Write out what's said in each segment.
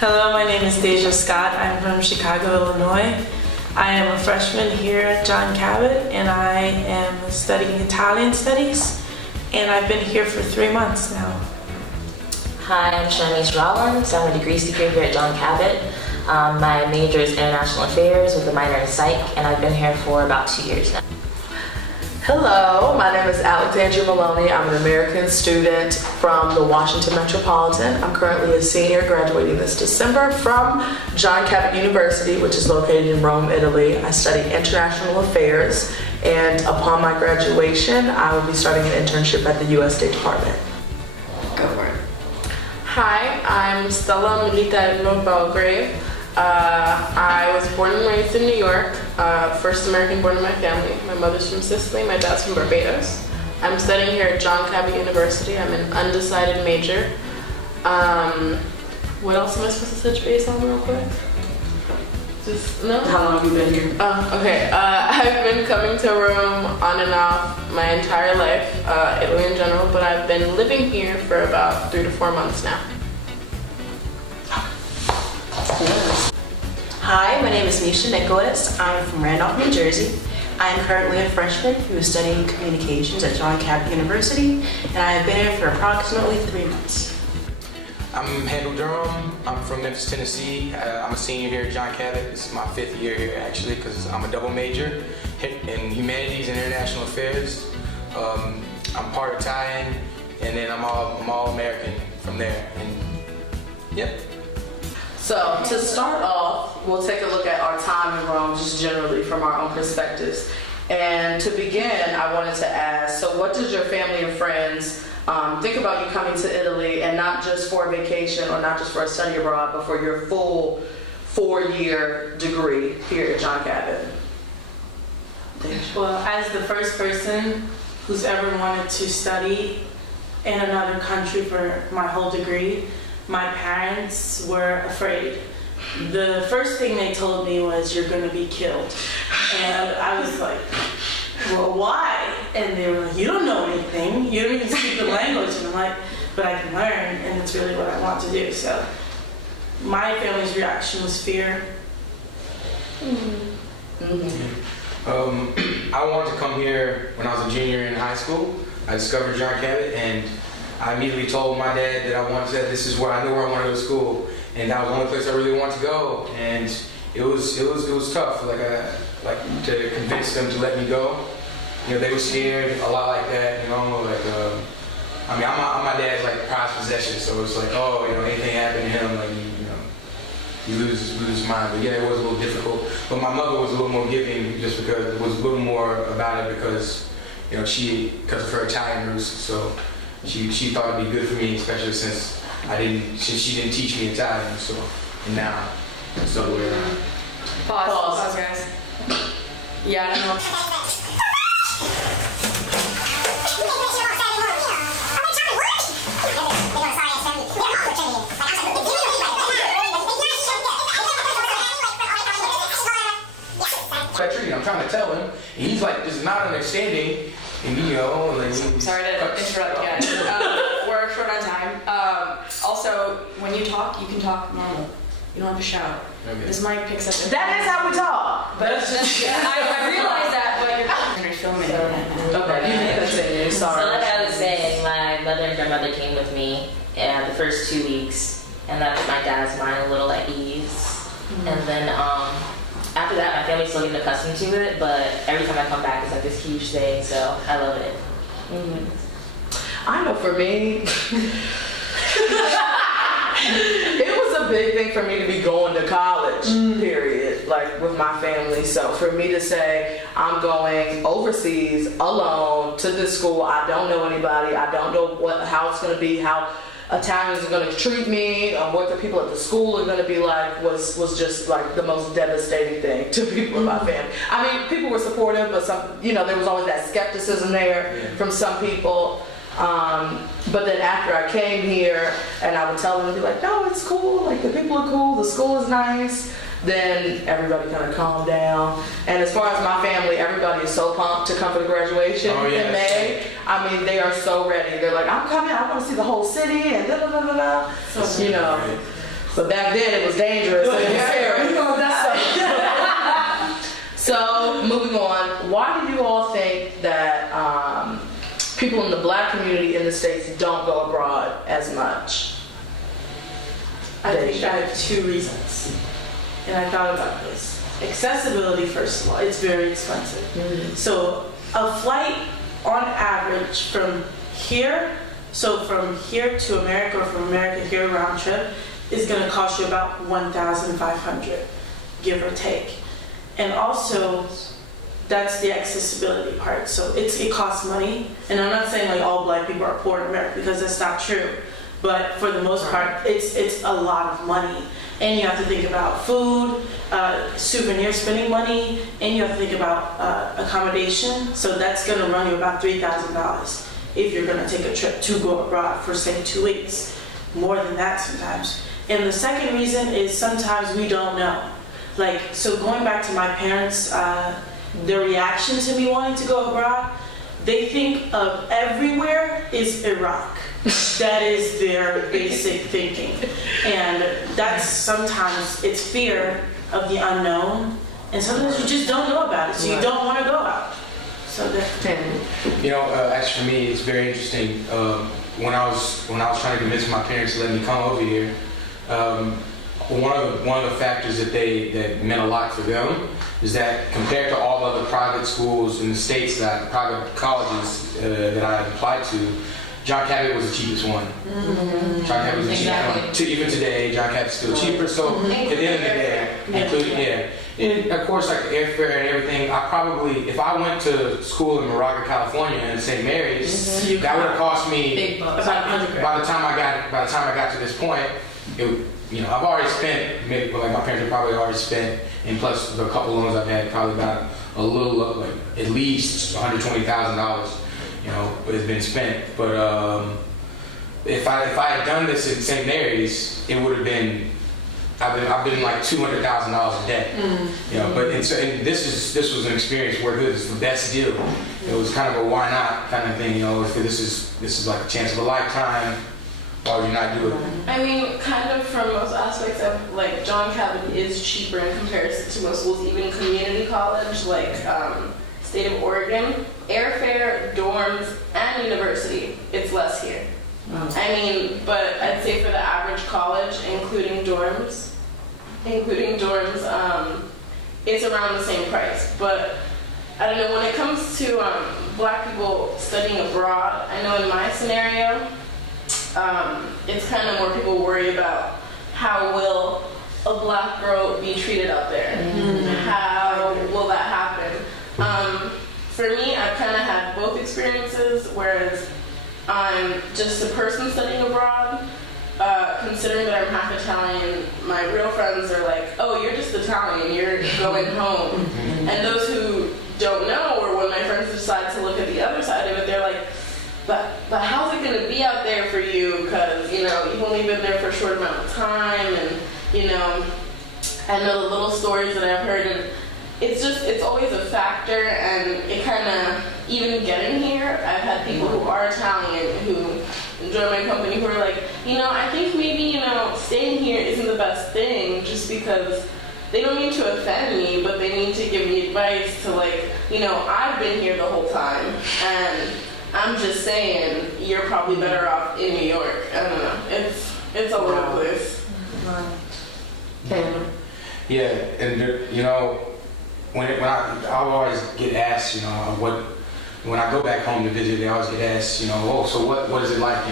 Hello, my name is Deja Scott. I'm from Chicago, Illinois. I am a freshman here at John Cabot, and I am studying Italian studies, and I've been here for 3 months now. Hi, I'm Shanice Rollins. I'm a degree seeker here at John Cabot. My major is International Affairs with a minor in Psych, and I've been here for about 2 years now. Hello, my name is Alexandra Maloney. I'm an American student from the Washington Metropolitan. I'm currently a senior graduating this December from John Cabot University, which is located in Rome, Italy. I study international affairs, and upon my graduation, I will be starting an internship at the U.S. State Department. Go for it. Hi, I'm Stella Milita Belgrave. I was born and raised in New York, first American born in my family. My mother's from Sicily, my dad's from Barbados. I'm studying here at John Cabot University. I'm an undecided major. What else am I supposed to touch base on real quick? Just, no? How long have you been here? Okay. I've been coming to Rome on and off my entire life, Italy in general, but I've been living here for about 3 to 4 months now. Hi, my name is Nisha Nicholas. I'm from Randolph, New Jersey. I am currently a freshman who is studying communications at John Cabot University, and I have been here for approximately 3 months. I'm Handel Durham. I'm from Memphis, Tennessee. I'm a senior here at John Cabot. This is my 5th year here actually, because I'm a double major in humanities and international affairs. I'm part Italian, and then I'm all American from there. And yep. So, to start off, we'll take a look at our time in Rome just generally from our own perspectives. And to begin, I wanted to ask, so what does your family and friends think about you coming to Italy, and not just for a vacation or not just for a study abroad, but for your full 4-year degree here at John Cabot? Well, as the first person who's ever wanted to study in another country for my whole degree, my parents were afraid. The first thing they told me was, "You're going to be killed." And I was like, "Well, why?" And they were like, "You don't know anything. You don't even speak the language." And I'm like, "But I can learn, and it's really what I want to do." So my family's reaction was fear. I wanted to come here when I was a junior in high school. I discovered John Cabot, and I immediately told my dad that this is where I knew where I wanted to go to school, and that was the only place I really wanted to go. And it was tough, like to convince them to let me go. You know, they were scared a lot like that. You know, I mean, I'm my dad's like prized possession, so it's like, oh, you know, anything happened to him, like he loses his mind. But yeah, it was a little difficult. But my mother was a little more giving, just because it was a little more about it, because you know because of her Italian roots, so. She thought it'd be good for me, especially since she didn't teach me Italian, so we're Pause, guys. Yeah, I don't know. I'm trying to tell him, and he's like just not understanding, and you know, like. Sorry to interrupt, guys. We're short on time. Also, when you talk, you can talk normal. You don't have to shout. Okay. This mic picks up. That is how we talk. I realize that, but you're filming. Okay. Sorry. So like I was saying, my mother and grandmother came with me the first 2 weeks, and that put my dad's mind a little at ease. And then after that, my family's still getting accustomed to it, but every time I come back, it's like this huge thing, so I love it. I know for me, it was a big thing for me to be going to college, period, like with my family. So for me to say, I'm going overseas alone to this school, I don't know anybody, I don't know how it's going to be, how Italians are going to treat me, what the people at the school are going to be like, was just like the most devastating thing to people in my family. I mean, people were supportive, but there was always that skepticism there from some people. But then after I came here, and I would tell them, be like, no, it's cool, like the people are cool, the school is nice. Then everybody kind of calmed down. And as far as my family, everybody is so pumped to come for the graduation in May. I mean, they are so ready. They're like, I'm coming, I want to see the whole city, and da da da da da. So, you know. But back then it was dangerous. And scary. So moving on, why do you all think that people in the black community in the States don't go abroad as much? I think I have 2 reasons, and I thought about this. Accessibility, first of all, it's very expensive. So a flight on average from here to America or from America here round trip is going to cost you about $1,500, give or take. And also, that's the accessibility part. So it costs money, and I'm not saying like all black people are poor in America, because that's not true. But for the most part, it's a lot of money. And you have to think about food, souvenir spending money, and you have to think about accommodation. So that's going to run you about $3,000 if you're going to take a trip to go abroad for, say, 2 weeks. More than that sometimes. And the second reason is sometimes we don't know. Like, so going back to my parents, their reaction to me wanting to go abroad, they think of everywhere is Iraq. That is their basic thinking. And that's sometimes it's fear of the unknown, and sometimes you just don't know about it, so you don't want to go out. So you know, as for me, it's very interesting. When I was trying to convince my parents to let me come over here, one of the factors that meant a lot for them is that compared to all the other private schools in the States, private colleges that I applied to, John Cabot was the cheapest one. John Cabot was the cheapest one. Even today, John Cabot's still cheaper. So at the end of the day, including and of course, like airfare and everything, I probably, if I went to school in Moraga, California, in St. Mary's, that would have cost me about $100,000. By the time I got to this point, I've already spent, maybe, like my parents have probably already spent, and plus the couple loans I've had, probably about a little, like at least $120,000. It's been spent. But if I had done this in St. Mary's, it would have been. I've been like $200,000 in debt. But and this was an experience where it was the best deal. It was kind of a why not kind of thing. If this is like a chance of a lifetime, why would you not do it? I mean, kind of from most aspects of, like, John Cabot is cheaper in comparison to most schools, even community college, like state of Oregon. Airfare, dorms, and university, it's less here. I mean, but I'd say for the average college, including dorms, it's around the same price. But I don't know, when it comes to black people studying abroad, I know in my scenario, it's kind of more people worry about how will a black girl be treated up there? How will that happen? For me, I've kind of had both experiences, whereas I'm just a person studying abroad. Considering that I'm half Italian, my real friends are like, oh, you're just Italian, you're going home. And those who don't know, or when my friends decide to look at the other side of it, they're like, but how's it going to be out there for you? Because, you've only been there for a short amount of time, and, I know the little stories that I've heard, and it's always a factor, and it kind of, even getting here, I've had people who are Italian who enjoy my company who are like, I think maybe, staying here isn't the best thing, just because they don't mean to offend me, but they need to give me advice to, like, I've been here the whole time, and I'm just saying, you're probably better off in New York. I don't know. It's all over the place. Yeah, and when I always get asked, when I go back home to visit, they always get asked, so what is it like,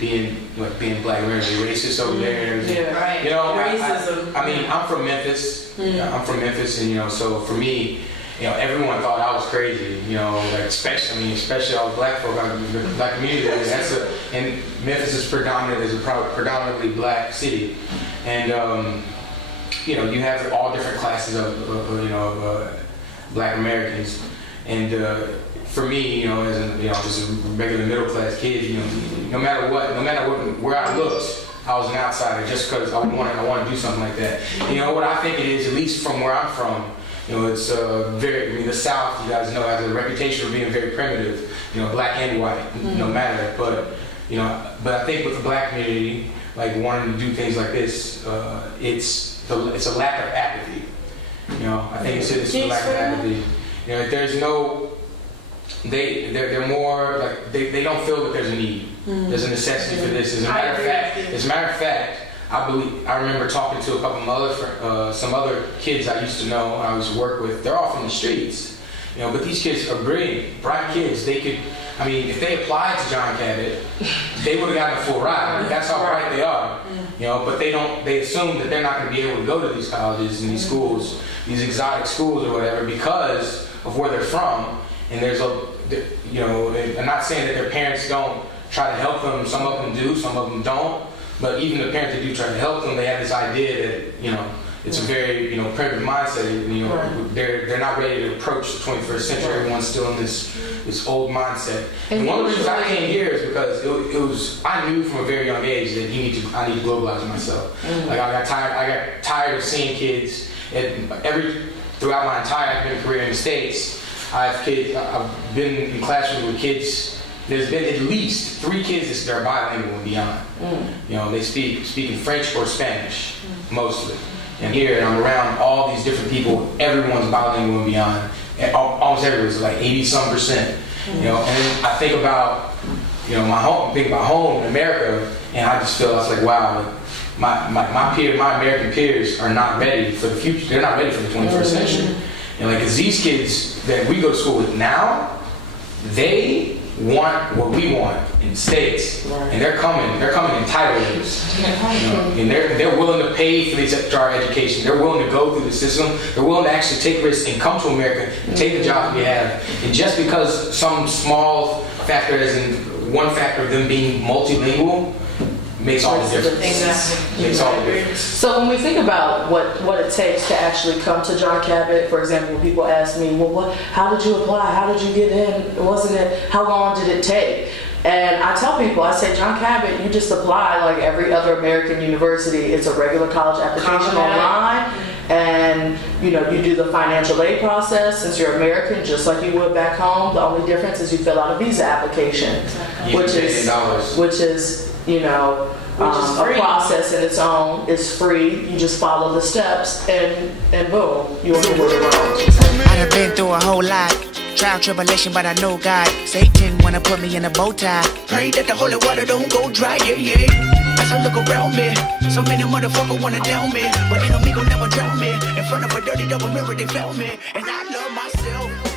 being black American, racist over there? Right. Racism. I mean, I'm from Memphis. I'm from Memphis, and so for me, everyone thought I was crazy, like especially all the black folk, the black community. And Memphis is predominantly black city, and you have all different classes of black Americans, and for me, as just a regular middle class kid, no matter where I looked, I was an outsider just because I want to do something like that. What I think it is, at least from where I'm from. It's the South, you guys know, has a reputation of being very primitive, black and white, no matter. But I think with the black community, like wanting to do things like this, it's a lack of apathy. You know, I think it's a lack of apathy. You know, there's no, they're more like they don't feel that there's a need. There's a necessity for this. As a matter of fact, I remember talking to a couple of some other kids I used to know, I used to work with. They're all from the streets, you know, but these kids are brilliant, bright kids. They could, I mean, if they applied to John Cabot, they would have gotten a full ride. That's how bright they are, you know. But they assume that they're not going to be able to go to these colleges and these schools, these exotic schools or whatever, because of where they're from. And you know, I'm not saying that their parents don't try to help them. Some of them do, some of them don't. But even the parents that do try to help them, they have this idea that, you know, it's a very, you know, primitive mindset. You know, they're not ready to approach the 21st century. Everyone's still in this old mindset. And one of the reasons I came here is because it was I knew from a very young age that I need to globalize myself. Like I got tired of seeing kids. Throughout my entire academic career in the States, I've been in classrooms with kids. There's been at least 3 kids that are bilingual and beyond. You know, they speak in French or Spanish, mostly. And here, and I'm around all these different people. Everyone's bilingual and beyond. And almost everyone's like 80-some%. You know, and then I think about, you know, think about home in America, and I just feel, I was like, wow, my American peers are not ready for the future. They're not ready for the 21st century. And like, as these kids that we go to school with now, they want what we want in the States, and they're coming entitled, you know, and they're willing to pay for our education. They're willing to go through the system. They're willing to actually take risks and come to America and take the jobs we have. And just because some small factor, as in one factor of them being multilingual, makes all the difference. Makes all the difference. So when we think about what it takes to actually come to John Cabot, for example, when people ask me, well, how did you apply? How did you get in? How long did it take? And I tell people, I say, John Cabot, you just apply like every other American university. It's a regular college application online. And, you know, you do the financial aid process since you're American, just like you would back home. The only difference is you fill out a visa application, which is, you know, a process in its own. It's free. You just follow the steps, and boom, you're on the world. I done been through a whole lot. Trial, tribulation, but I know God. Satan wanna put me in a bow tie. Pray that the holy water don't go dry, yeah. As I look around me, so many motherfuckers wanna down me, but enemy gon' never drown me. In front of a dirty double mirror, they found me, and I love myself.